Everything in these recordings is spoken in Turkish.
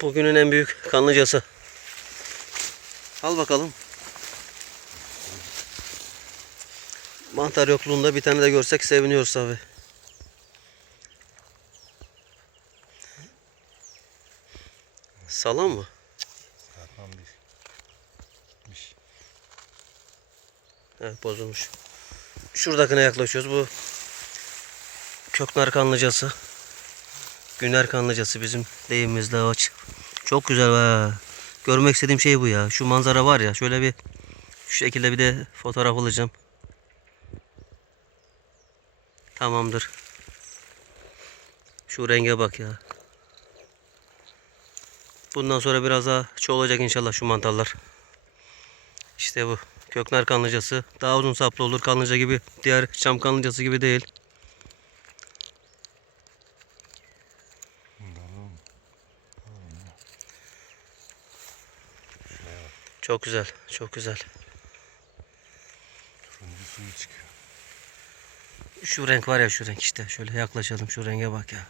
Bugünün en büyük kanlıcası. Al bakalım. Mantar yokluğunda bir tane de görsek seviniyoruz tabi. Salam mı? Zaten bir gitmiş. Evet bozulmuş. Şuradakine yaklaşıyoruz. Bu köknar kanlıcası. Güner kanlıcası bizim deyimimizde ağaç. Çok güzel be. Görmek istediğim şey bu ya. Şu manzara var ya. Şöyle bir şu şekilde bir de fotoğraf alacağım. Tamamdır. Şu renge bak ya. Bundan sonra biraz daha çoğalacak inşallah şu mantarlar. İşte bu. Köknar kanlıcası. Daha uzun saplı olur. Kanlıca gibi. Diğer çam kanlıcası gibi değil. Bunlar da mı? Çok güzel. Çok güzel. Turuncu suyu çıkıyor. Şu renk var ya şu renk işte. Şöyle yaklaşalım. Şu renge bak ya.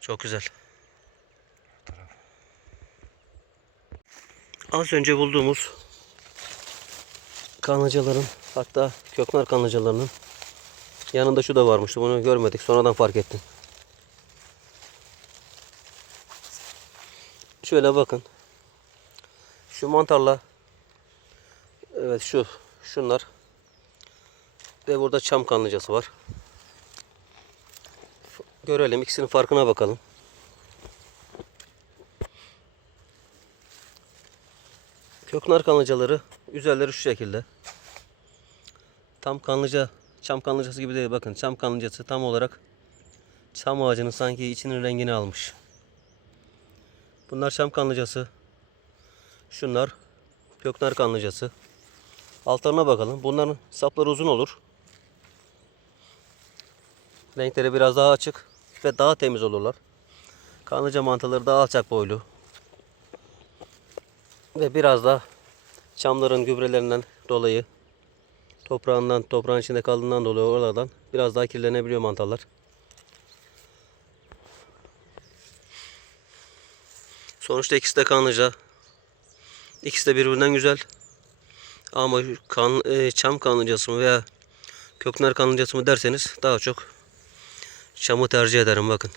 Çok güzel. Az önce bulduğumuz kanlıcaların hatta köknar kanlıcalarının yanında şu da varmıştı. Bunu görmedik. Sonradan fark ettim. Şöyle bakın. Şu mantarla evet şu şunlar ve burada çam kanlıcası var. Görelim ikisinin farkına bakalım. Köknar kanlıcaları üzerleri şu şekilde. Tam kanlıca, çam kanlıcası gibi değil. Bakın çam kanlıcası tam olarak çam ağacının sanki içinin rengini almış. Bunlar çam kanlıcası. Şunlar köknar kanlıcası. Altlarına bakalım. Bunların sapları uzun olur. Renkleri biraz daha açık ve daha temiz olurlar. Kanlıca mantaları daha alçak boylu. Ve biraz da çamların gübrelerinden dolayı toprağından, toprağın içinde kaldığından dolayı oralardan biraz daha kirlenebiliyor mantarlar. Sonuçta ikisi de kanlıca. İkisi de birbirinden güzel. Ama kan, e, çam kanlıcası mı veya köknar kanlıcası mı derseniz daha çok çamı tercih ederim bakın.